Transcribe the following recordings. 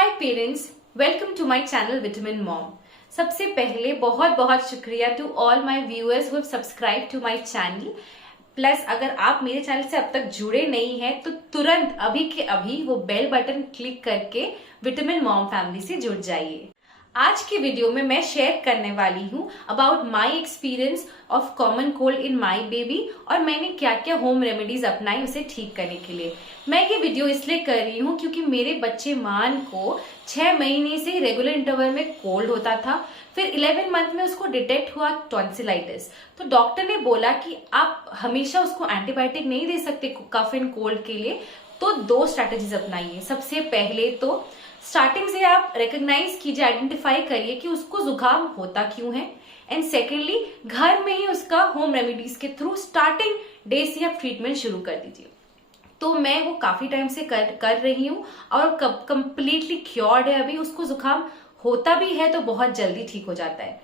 Hi parents, welcome to my channel vitamin mom. सबसे पहले बहुत बहुत शुक्रिया to all my viewers who have subscribe to my channel. Plus अगर आप मेरे चैनल से अब तक जुड़े नहीं हैं तो तुरंत अभी के अभी वो बेल बटन क्लिक करके विटामिन मॉम फैमिली से जुड़ जाइए। आज की वीडियो में मैं शेयर करने वाली हूँ about my experience of common cold in my baby और मैंने क्या क्या होम रेमेडीज अपनाई उसे ठीक करने के लिए। मैं ये वीडियो इसलिए कर रही हूँ क्योंकि मेरे बच्चे मान को 6 महीने से रेगुलर इंटरवल में कोल्ड होता था। फिर 11 मंथ में उसको डिटेक्ट हुआ टॉन्सिलाइटिस। तो डॉक्टर ने बोला कि आप हमेशा उसको एंटीबायोटिक नहीं दे सकते कफ एंड कोल्ड के लिए, तो 2 स्ट्रैटेजीज अपनाइए। सबसे पहले तो स्टार्टिंग से आप रिकॉग्नाइज कीजिए, आइडेंटिफाई करिए कि उसको जुकाम होता क्यों है। एंड सेकेंडली, घर में ही उसका होम रेमेडीज के थ्रू स्टार्टिंग डे से आप ट्रीटमेंट शुरू कर दीजिए। तो मैं वो काफी टाइम से कर रही हूँ और कंप्लीटली क्योर्ड है। अभी उसको जुकाम होता भी है तो बहुत जल्दी ठीक हो जाता है।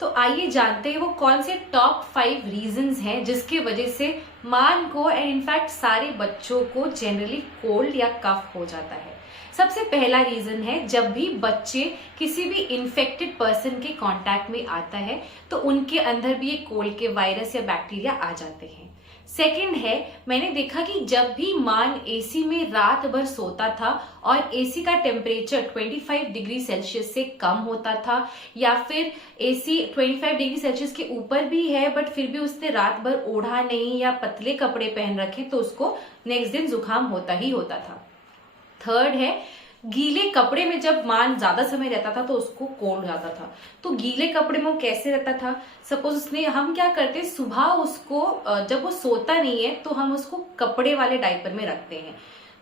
तो आइए जानते हैं वो कौन से टॉप 5 रीजंस हैं जिसकी वजह से मान को एंड इनफैक्ट सारे बच्चों को जनरली कोल्ड या कफ हो जाता है। सबसे पहला रीजन है, जब भी बच्चे किसी भी इन्फेक्टेड पर्सन के कांटेक्ट में आता है तो उनके अंदर भी ये कोल्ड के वायरस या बैक्टीरिया आ जाते हैं। सेकंड है, मैंने देखा कि जब भी मान एसी में रात भर सोता था और एसी का टेम्परेचर 25 डिग्री सेल्सियस से कम होता था या फिर एसी 25 डिग्री सेल्सियस के ऊपर भी है बट फिर भी उसने रात भर ओढ़ा नहीं या पतले कपड़े पहन रखे तो उसको नेक्स्ट दिन जुकाम होता ही होता था। थर्ड है, गीले कपड़े में जब मान ज्यादा समय रहता था तो उसको कोल्ड हो जाता था। तो गीले कपड़े में वो कैसे रहता था, सपोज उसने हम क्या करते हैं, सुबह उसको जब वो सोता नहीं है तो हम उसको कपड़े वाले डायपर में रखते हैं।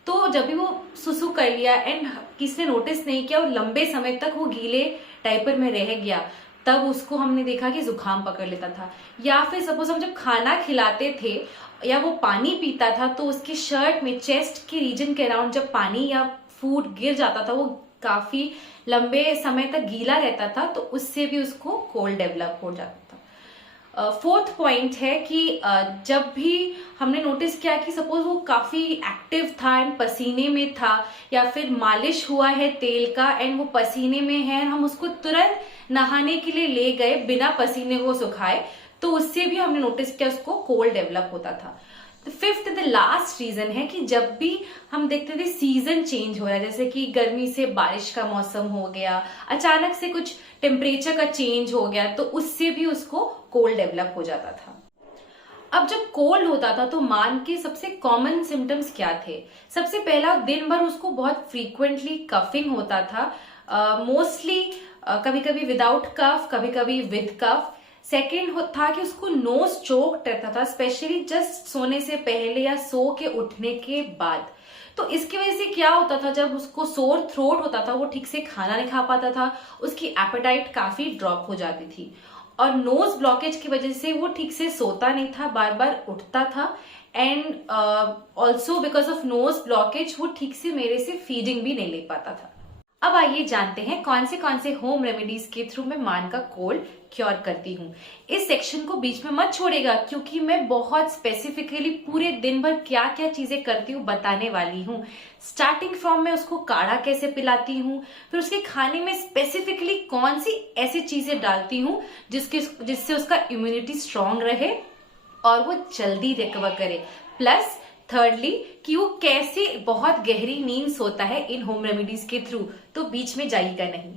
तो जब भी वो सुसु कर लिया एंड किसी ने नोटिस नहीं किया और लंबे समय तक वो गीले डायपर में रह गया, तब उसको हमने देखा कि जुकाम पकड़ लेता था। या फिर सपोज हम जब खाना खिलाते थे या वो पानी पीता था तो उसकी शर्ट में चेस्ट के रीजन के अराउंड जब पानी या फूड गिर जाता था वो काफी लंबे समय तक गीला रहता था, तो उससे भी उसको कोल्ड डेवलप हो जाता था। फोर्थ पॉइंट है कि जब भी हमने नोटिस किया कि सपोज वो काफी एक्टिव था एंड पसीने में था या फिर मालिश हुआ है तेल का एंड वो पसीने में है, हम उसको तुरंत नहाने के लिए ले गए बिना पसीने को सुखाए, तो उससे भी हमने नोटिस किया उसको कोल्ड डेवलप होता था। फिफ्थ द लास्ट रीजन है कि जब भी हम देखते थे सीजन चेंज हो रहा है, जैसे कि गर्मी से बारिश का मौसम हो गया, अचानक से कुछ टेम्परेचर का चेंज हो गया, तो उससे भी उसको कोल्ड डेवलप हो जाता था। अब जब कोल्ड होता था तो मान के सबसे कॉमन सिम्टम्स क्या थे। सबसे पहला, दिन भर उसको बहुत फ्रीक्वेंटली कफिंग होता था, मोस्टली कभी कभी विदाउट कफ, कभी कभी विद कफ। सेकेंड था कि उसको नोज चोक्ड रहता था, स्पेशली जस्ट सोने से पहले या सो के उठने के बाद। तो इसकी वजह से क्या होता था, जब उसको सोर थ्रोट होता था वो ठीक से खाना नहीं खा पाता था, उसकी एपेटाइट काफी ड्रॉप हो जाती थी और नोज ब्लॉकेज की वजह से वो ठीक से सोता नहीं था, बार बार उठता था and also because of nose blockage वो ठीक से मेरे से फीडिंग भी नहीं ले पाता था। अब आइए जानते हैं कौन से होम रेमेडीज के थ्रू मैं मान का कोल्ड क्योर करती हूँ। इस सेक्शन को बीच में मत छोड़ेगा क्योंकि मैं बहुत स्पेसिफिकली पूरे दिन भर क्या क्या चीजें करती हूँ बताने वाली हूँ। स्टार्टिंग फ्रॉम मैं उसको काढ़ा कैसे पिलाती हूँ, फिर उसके खाने में स्पेसिफिकली कौन सी ऐसी चीजें डालती हूँ जिससे उसका इम्यूनिटी स्ट्रांग रहे और वो जल्दी रिकवर करे। प्लस थर्डली कि वो कैसे बहुत गहरी नींद सोता है इन होम रेमेडीज के थ्रू, तो बीच में जाइएगा नहीं।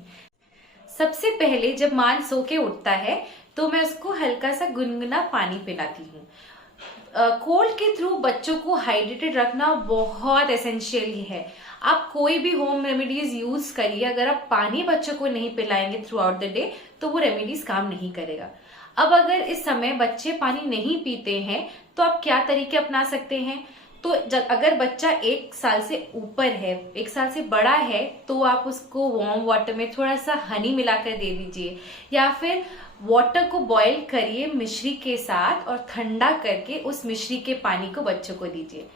सबसे पहले जब मान सो के उठता है तो मैं उसको हल्का सा गुनगुना पानी पिलाती हूँ। कोल्ड के थ्रू बच्चों को हाइड्रेटेड रखना बहुत एसेंशियल है। आप कोई भी होम रेमेडीज यूज करिए, अगर आप पानी बच्चों को नहीं पिलाएंगे थ्रू आउट द डे तो वो रेमेडीज काम नहीं करेगा। अब अगर इस समय बच्चे पानी नहीं पीते हैं तो आप क्या तरीके अपना सकते हैं। तो अगर बच्चा 1 साल से ऊपर है, 1 साल से बड़ा है, तो आप उसको वार्म वाटर में थोड़ा सा हनी मिलाकर दे दीजिए या फिर वाटर को बॉईल करिए मिश्री के साथ और ठंडा करके उस मिश्री के पानी को बच्चों को दीजिए।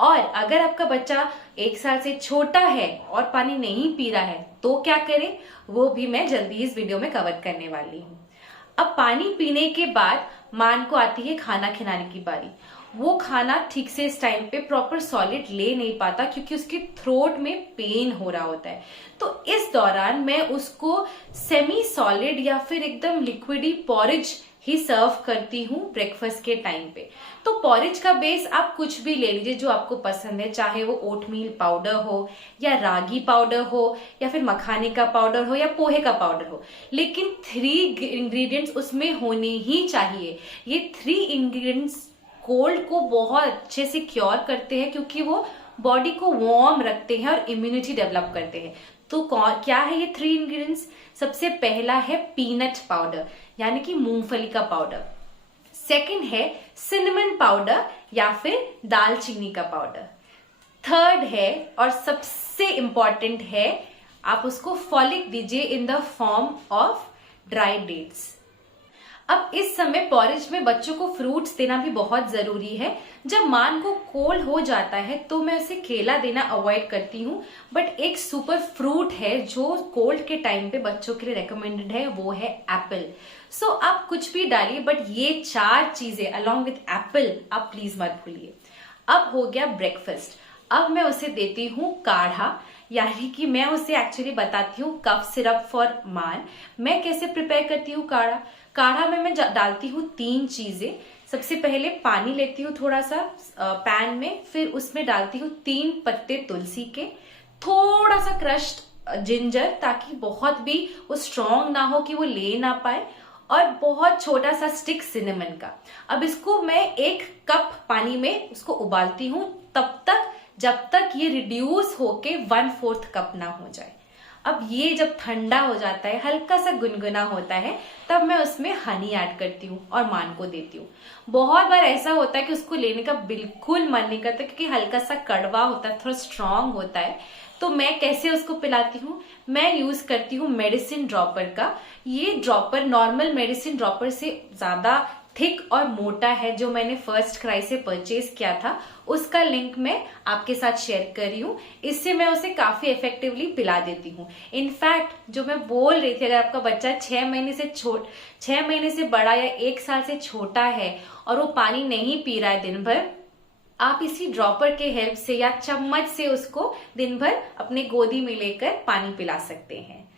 और अगर आपका बच्चा 1 साल से छोटा है और पानी नहीं पी रहा है तो क्या करें, वो भी मैं जल्दी इस वीडियो में कवर करने वाली हूँ। अब पानी पीने के बाद मान को आती है खाना खिलाने की बारी वो खाना ठीक से इस टाइम पे प्रॉपर सॉलिड ले नहीं पाता क्योंकि उसके थ्रोट में पेन हो रहा होता है। तो इस दौरान मैं उसको सेमी सॉलिड या फिर एकदम लिक्विडी पॉरेज ही सर्व करती हूँ ब्रेकफास्ट के टाइम पे। तो पॉरेज का बेस आप कुछ भी ले लीजिए जो आपको पसंद है, चाहे वो ओटमील पाउडर हो या रागी पाउडर हो या फिर मखाने का पाउडर हो या पोहे का पाउडर हो, लेकिन 3 इंग्रेडिएंट्स उसमें होने ही चाहिए। ये 3 इंग्रेडिएंट्स कोल्ड को बहुत अच्छे से क्योर करते हैं क्योंकि वो बॉडी को वार्म रखते हैं और इम्यूनिटी डेवलप करते हैं। तो क्या है ये 3 इंग्रेडिएंट्स? सबसे पहला है पीनट पाउडर यानी कि मूंगफली का पाउडर। सेकंड है सिनेमन पाउडर या फिर दालचीनी का पाउडर। थर्ड है और सबसे इंपॉर्टेंट है, आप उसको फॉलिक दीजिए in the form of dry dates. अब इस समय पॉरेज में बच्चों को फ्रूट्स देना भी बहुत जरूरी है। जब मान को कोल्ड हो जाता है तो मैं उसे केला देना अवॉइड करती हूँ, बट एक सुपर फ्रूट है जो कोल्ड के टाइम पे बच्चों के लिए रेकमेंडेड है, वो है एप्पल। सो आप कुछ भी डालिए बट ये 4 चीजें अलॉन्ग विथ एप्पल आप प्लीज मत भूलिए। अब हो गया ब्रेकफास्ट। अब मैं उसे देती हूँ काढ़ा, यानी कि मैं उसे एक्चुअली बताती हूँ कफ सिरप फॉर मान। मैं कैसे प्रिपेयर करती हूँ काढ़ा? काढ़ा में मैं डालती हूँ 3 चीजें। सबसे पहले पानी लेती हूँ थोड़ा सा पैन में, फिर उसमें डालती हूँ 3 पत्ते तुलसी के, थोड़ा सा क्रश्ड जिंजर ताकि बहुत भी वो स्ट्रॉन्ग ना हो कि वो ले ना पाए, और बहुत छोटा सा स्टिक सिनेमन का। अब इसको मैं 1 कप पानी में उसको उबालती हूँ तब तक जब तक ये रिड्यूस होके 1/4 कप ना हो जाए। अब ये जब ठंडा हो जाता है, हल्का सा गुनगुना होता है, तब मैं उसमें हनी ऐड करती हूँ और मान को देती हूँ। बहुत बार ऐसा होता है कि उसको लेने का बिल्कुल मन नहीं करता क्योंकि हल्का सा कड़वा होता है, थोड़ा स्ट्रांग होता है। तो मैं कैसे उसको पिलाती हूँ? मैं यूज करती हूँ मेडिसिन ड्रॉपर का। ये ड्रॉपर नॉर्मल मेडिसिन ड्रॉपर से ज्यादा थिक और मोटा है, जो मैंने फर्स्ट क्राई से परचेज किया था। उसका लिंक मैं आपके साथ शेयर कर रही हूँ। इससे मैं उसे काफी इफेक्टिवली पिला देती हूँ। इनफैक्ट जो मैं बोल रही थी, अगर आपका बच्चा 6 महीने से बड़ा या 1 साल से छोटा है और वो पानी नहीं पी रहा है दिन भर, आप इसी ड्रॉपर के हेल्प से या चम्मच से उसको दिन भर अपने गोदी में लेकर पानी पिला सकते हैं।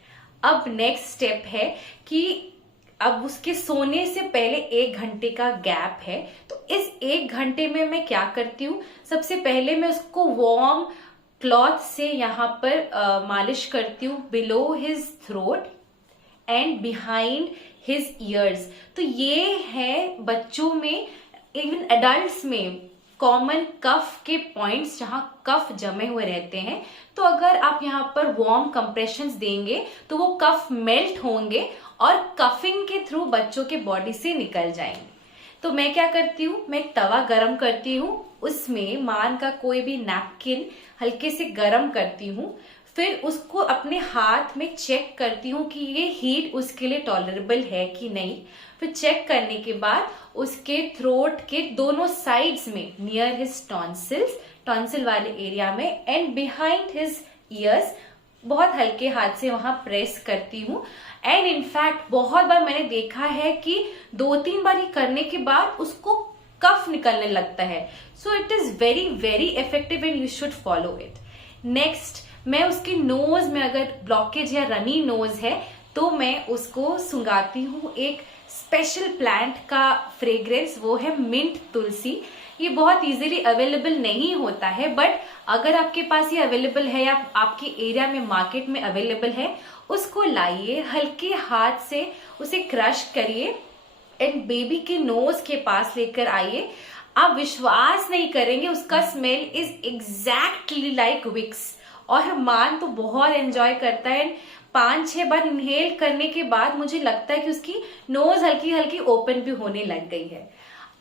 अब नेक्स्ट स्टेप है कि अब उसके सोने से पहले 1 घंटे का गैप है। तो इस 1 घंटे में मैं क्या करती हूँ? सबसे पहले मैं उसको वार्म क्लॉथ से यहाँ पर मालिश करती हूँ below his throat and behind his years. तो ये है बच्चों में, इवन एडल्ट्स में कॉमन कफ के पॉइंट्स जहां कफ जमे हुए रहते हैं। तो अगर आप यहाँ पर वार्म कंप्रेशंस देंगे तो वो कफ मेल्ट होंगे और कफिंग के थ्रू बच्चों के बॉडी से निकल जाएंगे। तो मैं क्या करती हूँ? मैं एक तवा गरम करती हूँ, उसमें मान का कोई भी नैपकिन हल्के से गरम करती हूँ, फिर उसको अपने हाथ में चेक करती हूँ कि ये हीट उसके लिए टॉलरेबल है कि नहीं। फिर चेक करने के बाद उसके थ्रोट के दोनों साइड्स में, नियर हिज टॉन्सिल्स, टॉन्सिल वाले एरिया में एंड बिहाइंड हिज ईयर्स, बहुत हल्के हाथ से वहां प्रेस करती हूँ। एंड इनफैक्ट बहुत बार मैंने देखा है कि 2-3 बार करने के बाद उसको कफ निकलने लगता है। So it is very very effective and you should follow it. Next, मैं उसके नोज में अगर ब्लॉकेज या रनी नोज है तो मैं उसको सुंगाती हूँ एक स्पेशल प्लांट का फ्रेग्रेंस, वो है मिंट तुलसी। ये बहुत इजीली अवेलेबल नहीं होता है, बट अगर आपके पास ये अवेलेबल है या आपके एरिया में मार्केट में अवेलेबल है, उसको लाइए, हल्के हाथ से उसे क्रश करिए एंड बेबी के नोज के पास लेकर आइए। आप विश्वास नहीं करेंगे, उसका smell is exactly like Vicks. और मान तो बहुत एंजॉय करता है। 5-6 बार इनहेल करने के बाद मुझे लगता है कि उसकी नोज हल्की हल्की ओपन भी होने लग गई है।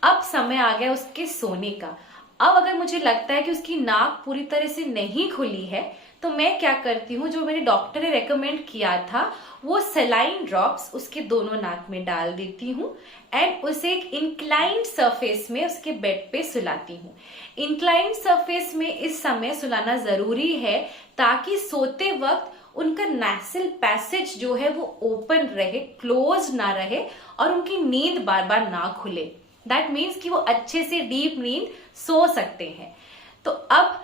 अब समय आ गया उसके सोने का। अब अगर मुझे लगता है कि उसकी नाक पूरी तरह से नहीं खुली है तो मैं क्या करती हूँ, जो मेरे डॉक्टर ने रेकमेंड किया था, वो सेलाइन ड्रॉप्स उसके दोनों नाक में डाल देती हूँ एंड उसे एक इंक्लाइंड सरफेस में उसके बेड पे सुलाती हूँ। इंक्लाइंड सरफेस में इस समय सुलाना जरूरी है ताकि सोते वक्त उनका नेसल पैसेज जो है वो ओपन रहे, क्लोज ना रहे और उनकी नींद बार बार ना खुले। दैट मीन्स कि वो अच्छे से डीप नींद सो सकते हैं। तो अब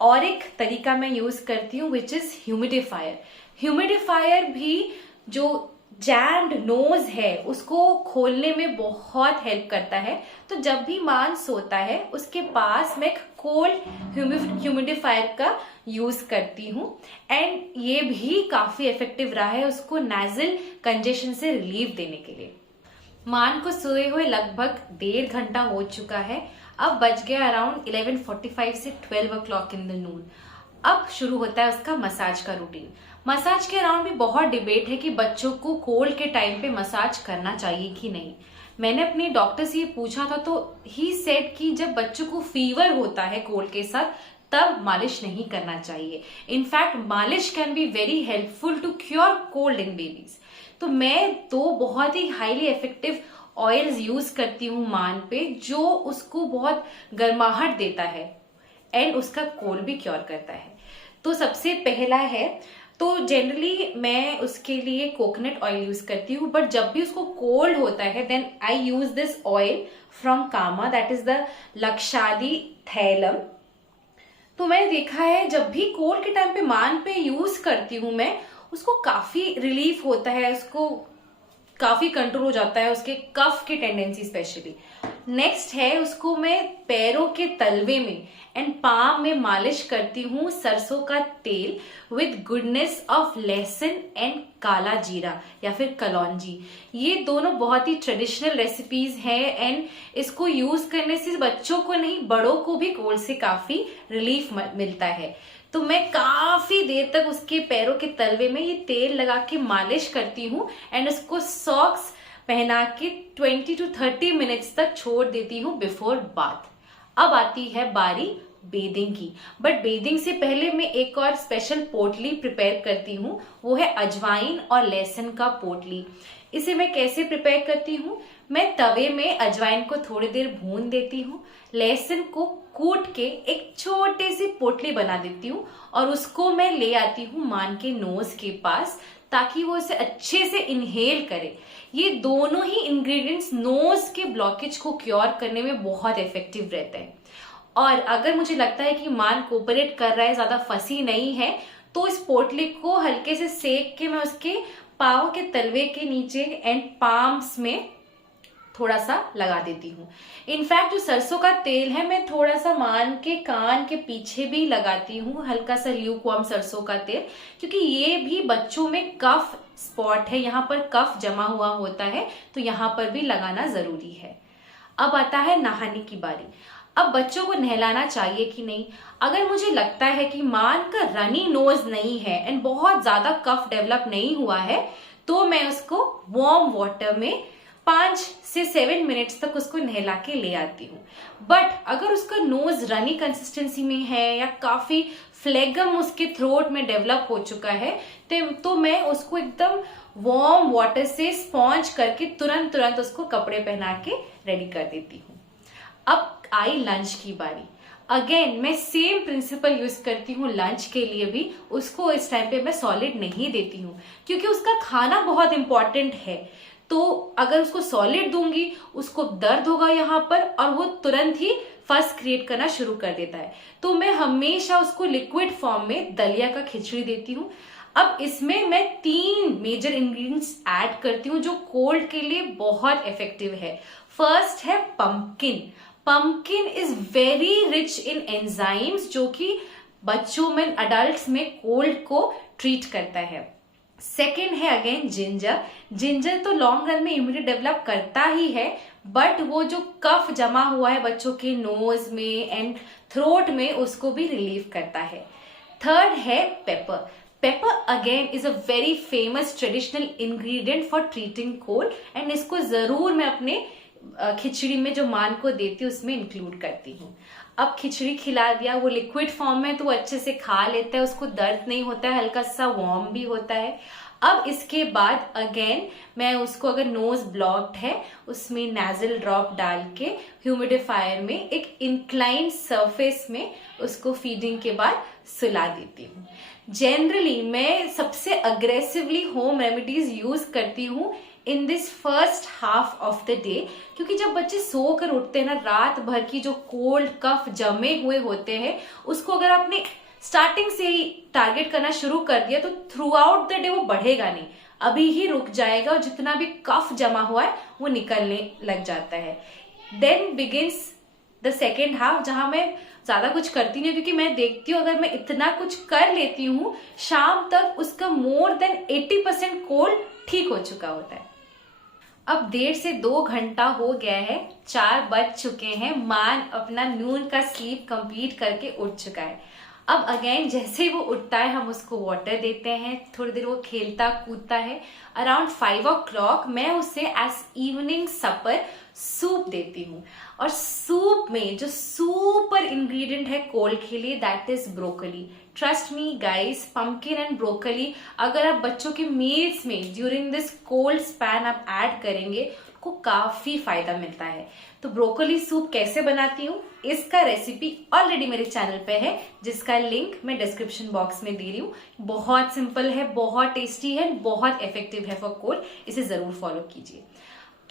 और एक तरीका मैं यूज करती हूँ विच इज ह्यूमिडिफायर। ह्यूमिडिफायर भी जो जैम्ड नोज है उसको खोलने में बहुत हेल्प करता है। तो जब भी मान सोता है उसके पास मैं कोल्ड ह्यूमिडिफायर का यूज करती हूँ एंड ये भी काफी इफेक्टिव रहा है उसको नेजल कंजेशन से रिलीफ देने के लिए। मान को सोए हुए लगभग 1.5 घंटा हो चुका है। अब बज गया अराउंड 11:45 से 12 o'clock इन द नून। अब शुरू होता है उसका मसाज का रूटीन। मसाज के अराउंड भी बहुत डिबेट है कि बच्चों को कोल्ड के टाइम पे मसाज करना चाहिए कि नहीं। मैंने अपने डॉक्टर से ये पूछा था तो ही सेड कि जब बच्चों को फीवर होता है कोल्ड के साथ तब मालिश नहीं करना चाहिए। इनफैक्ट मालिश can be very helpful to cure cold in babies. तो मैं दो बहुत ही हाईली इफेक्टिव ऑयल्स यूज करती हूँ मान पे जो उसको बहुत गर्माहट देता है एंड उसका कोल्ड भी क्योर करता है। तो सबसे पहला है, तो जनरली मैं उसके लिए कोकोनट ऑयल यूज करती हूँ, बट जब भी उसको कोल्ड होता है then I use this oil from Kama, that is the Lakshadi thailam. तो मैंने देखा है जब भी कोल्ड के टाइम पे मान पे यूज करती हूँ मैं, उसको काफी रिलीफ होता है, उसको काफी कंट्रोल हो जाता है उसके कफ की टेंडेंसी स्पेशली। नेक्स्ट है उसको मैं पैरों के तलवे में एंड पाम में मालिश करती हूँ सरसों का तेल विद गुडनेस ऑफ लहसुन एंड काला जीरा या फिर कलौंजी। ये दोनों बहुत ही ट्रेडिशनल रेसिपीज हैं एंड इसको यूज करने से बच्चों को नहीं बड़ों को भी कोल्ड से काफी रिलीफ मिलता है। तो मैं काफी देर तक उसके पैरों के तलवे में ये तेल लगा के मालिश करती हूँ एंड उसको सॉक्स पहना के 20 to 30 मिनट्स तक छोड़ देती हूँ बिफोर बाथ। अब आती है बारी बेदिंग की, बट बेदिंग से पहले मैं एक और स्पेशल पोटली प्रिपेयर करती हूँ, वो है अजवाइन और लहसुन का पोटली। इसे मैं कैसे प्रिपेयर करती हूँ, मैं तवे में अजवाइन को थोड़ी देर भून देती हूँ, लहसुन को कूट के एक छोटे सी पोटली बना देती हूँ और उसको मैं ले आती हूँ मान के नोज के पास ताकि वो इसे अच्छे से इनहेल करे। ये दोनों ही इंग्रेडिएंट्स नोज के ब्लॉकेज को क्योर करने में बहुत इफेक्टिव रहते हैं। और अगर मुझे लगता है कि मान कोऑपरेट कर रहा है, ज्यादा फंसी नहीं है, तो इस पोटली को हल्के से सेक के मैं उसके पाँव के तलवे के नीचे एंड पाम्स में थोड़ा सा लगा देती हूँ। इनफैक्ट जो सरसों का तेल है मैं थोड़ा सा मान के कान के पीछे भी लगाती हूँ, हल्का सा ल्यूकवार्म सरसों का तेल, क्योंकि ये भी बच्चों में कफ स्पॉट है, यहाँ पर कफ जमा हुआ होता है, तो यहाँ पर भी लगाना जरूरी है। अब आता है नहाने की बारी। अब बच्चों को नहलाना चाहिए कि नहीं। अगर मुझे लगता है कि मान का रनी नोज नहीं है एंड बहुत ज्यादा कफ डेवलप नहीं हुआ है तो मैं उसको वार्म वाटर में 5 से 7 मिनट्स तक उसको नहला के ले आती हूँ। बट अगर उसका नोज रनी कंसिस्टेंसी में है या काफी फ्लेगम उसके थ्रोट में डेवलप हो चुका है तो मैं उसको एकदम वार्म वाटर से स्पॉन्ज करके तुरंत उसको कपड़े पहना के रेडी कर देती हूँ। अब आई लंच की बारी। अगेन मैं सेम प्रिंसिपल यूज करती हूँ लंच के लिए भी। उसको इस टाइम पे मैं सॉलिड नहीं देती हूँ क्योंकि उसका खाना बहुत इंपॉर्टेंट है। तो अगर उसको सॉलिड दूंगी उसको दर्द होगा यहाँ पर और वो तुरंत ही फस क्रिएट करना शुरू कर देता है। तो मैं हमेशा उसको लिक्विड फॉर्म में दलिया का खिचड़ी देती हूँ। अब इसमें मैं 3 मेजर इंग्रेडिएंट्स ऐड करती हूँ जो कोल्ड के लिए बहुत इफेक्टिव है। फर्स्ट है pumpkin. Pumpkin is very rich in enzymes जो कि बच्चों में अडल्ट्स में कोल्ड को ट्रीट करता है। सेकेंड है अगेन जिंजर। जिंजर तो लॉन्ग रन में इम्यूनिटी डेवलप करता ही है बट वो जो कफ जमा हुआ है बच्चों के नोज में एंड थ्रोट में उसको भी रिलीव करता है। थर्ड है paper. Paper again is a very famous traditional ingredient for treating cold and इसको जरूर मैं अपने खिचड़ी में जो मान को देती हूँ उसमें इंक्लूड करती हूँ। अब खिचड़ी खिला दिया, वो लिक्विड फॉर्म में तो वो अच्छे से खा लेता है, उसको दर्द नहीं होता है, हल्का सा वार्म भी होता है। अब इसके बाद अगेन मैं उसको अगर नोज ब्लॉक्ड है उसमें नेजल ड्रॉप डाल के ह्यूमिडिफायर में एक इंक्लाइन सरफेस में उसको फीडिंग के बाद सुला देती हूँ। जनरली मैं सबसे अग्रेसिवली होम रेमेडीज यूज करती हूँ in this first half of the day, क्योंकि जब बच्चे सो कर उठते हैं ना, रात भर की जो कोल्ड कफ जमे हुए होते हैं उसको अगर आपने स्टार्टिंग से ही टारगेट करना शुरू कर दिया तो थ्रू आउट द डे वो बढ़ेगा नहीं, अभी ही रुक जाएगा और जितना भी कफ जमा हुआ है वो निकलने लग जाता है। Then begins the second half, जहां मैं ज्यादा कुछ करती नहीं, क्योंकि मैं देखती हूँ अगर मैं इतना कुछ कर लेती हूँ शाम तक उसका मोर देन 80% कोल्ड ठीक हो चुका होता है। अब 1.5 से 2 घंटा हो गया है, 4 बज चुके हैं, मान अपना नून का स्लीप कंप्लीट करके उठ चुका है। अब अगेन जैसे ही वो उठता है हम उसको वाटर देते हैं, थोड़ी देर वो खेलता कूदता है। अराउंड 5 o'clock मैं उसे एज इवनिंग सपर सूप देती हूँ, और सूप में जो सुपर इंग्रेडिएंट है कोल्ड के लिए that is broccoli. Trust me guys, pumpkin and broccoli अगर आप बच्चों के मील्स में ड्यूरिंग दिस कोल्ड स्पैन आप ऐड करेंगे को काफी फायदा मिलता है। तो ब्रोकली सूप कैसे बनाती हूँ इसका रेसिपी ऑलरेडी मेरे चैनल पे है, जिसका लिंक मैं डिस्क्रिप्शन बॉक्स में दे रही हूँ। बहुत सिंपल है, बहुत टेस्टी है, बहुत इफेक्टिव है फॉर कोल्ड, इसे जरूर फॉलो कीजिए।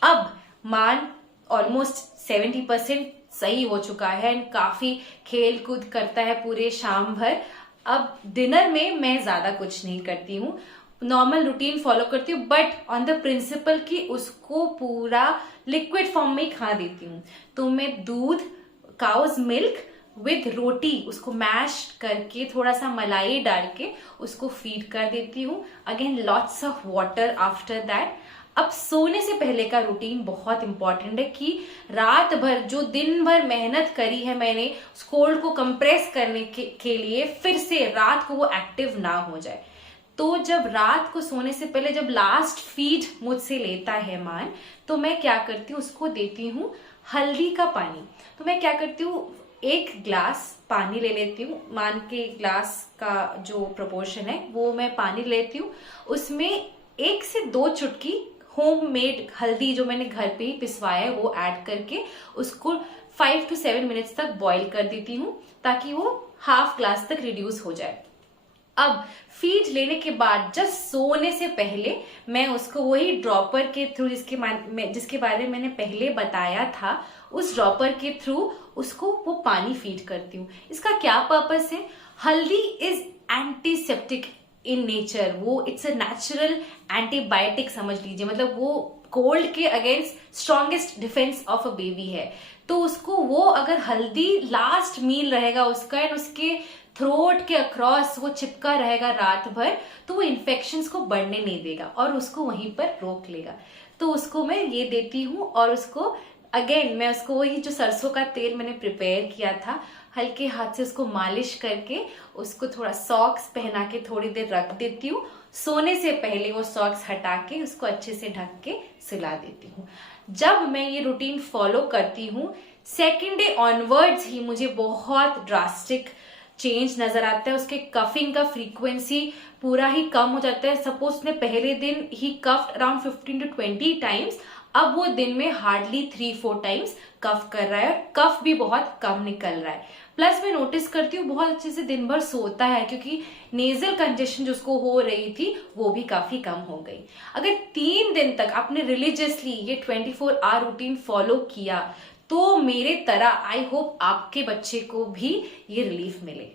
अब मान ऑलमोस्ट 70% सही हो चुका है एंड काफी खेल कूद करता है पूरे शाम भर। अब डिनर में मैं ज्यादा कुछ नहीं करती हूँ, नॉर्मल रूटीन फॉलो करती हूँ, बट ऑन द प्रिंसिपल कि उसको पूरा लिक्विड फॉर्म में ही खा देती हूँ। तो मैं दूध, काउज मिल्क विद रोटी उसको मैश करके थोड़ा सा मलाई डाल के उसको फीड कर देती हूँ। Again lots of water after that. अब सोने से पहले का रूटीन बहुत इंपॉर्टेंट है कि रात भर जो दिन भर मेहनत करी है मैंने उस कोल्ड को कंप्रेस करने के लिए, फिर से रात को वो एक्टिव ना हो जाए। तो जब रात को सोने से पहले जब लास्ट फीड मुझसे लेता है मान, तो मैं क्या करती हूँ उसको देती हूँ हल्दी का पानी। तो मैं क्या करती हूँ 1 ग्लास पानी ले लेती हूँ, मान के ग्लास का जो प्रोपोर्शन है वो मैं पानी लेती हूँ, उसमें 1 से 2 चुटकी होममेड हल्दी जो मैंने घर पे ही पिसवाया है वो ऐड करके उसको 5 to 7 मिनट्स तक बॉईल कर देती हूँ ताकि वो हाफ ग्लास तक रिड्यूस हो जाए। अब फीड लेने के बाद जस्ट सोने से पहले मैं उसको वही ड्रॉपर के थ्रू जिसके बारे में मैंने पहले बताया था, उस ड्रॉपर के थ्रू उसको वो पानी फीड करती हूँ। इसका क्या पर्पस है? हल्दी इज एंटीसेप्टिक इन नेचर, वो इट्स अ नेचुरल एंटीबायोटिक समझ लीजिए, मतलब वो कोल्ड के against strongest defence of a baby है। तो उसको वो अगर हल्दी लास्ट मील रहेगा उसका एंड उसके थ्रोट के अक्रॉस वो चिपका रहेगा रात भर, तो वो इन्फेक्शंस को बढ़ने नहीं देगा और उसको वहीं पर रोक लेगा। तो उसको मैं ये देती हूँ और उसको अगेन मैं उसको वही जो सरसों का तेल मैंने प्रिपेयर किया था हल्के हाथ से उसको मालिश करके उसको थोड़ा सॉक्स पहना के थोड़ी देर रख देती हूँ। सोने से पहले वो सॉक्स हटा के उसको अच्छे से ढक के सुला देती हूँ। जब मैं ये रूटीन फॉलो करती हूँ सेकेंड डे ऑनवर्ड्स ही मुझे बहुत ड्रास्टिक चेंज नजर आता है। उसके कफिंग का फ्रीक्वेंसी पूरा ही कम हो जाता है। सपोज उसने पहले दिन ही कफ्ड अराउंड 15 to 20 टाइम्स, अब वो दिन में हार्डली 3-4 टाइम्स कफ कर रहा है, कफ भी बहुत कम निकल रहा है। प्लस मैं नोटिस करती हूँ बहुत अच्छे से दिन भर सोता है क्योंकि नेजल कंजेशन जो उसको हो रही थी वो भी काफी कम हो गई। अगर 3 दिन तक आपने रिलीजियसली ये 24 आवर रूटीन फॉलो किया तो मेरे तरह आई होप आपके बच्चे को भी ये रिलीफ मिले।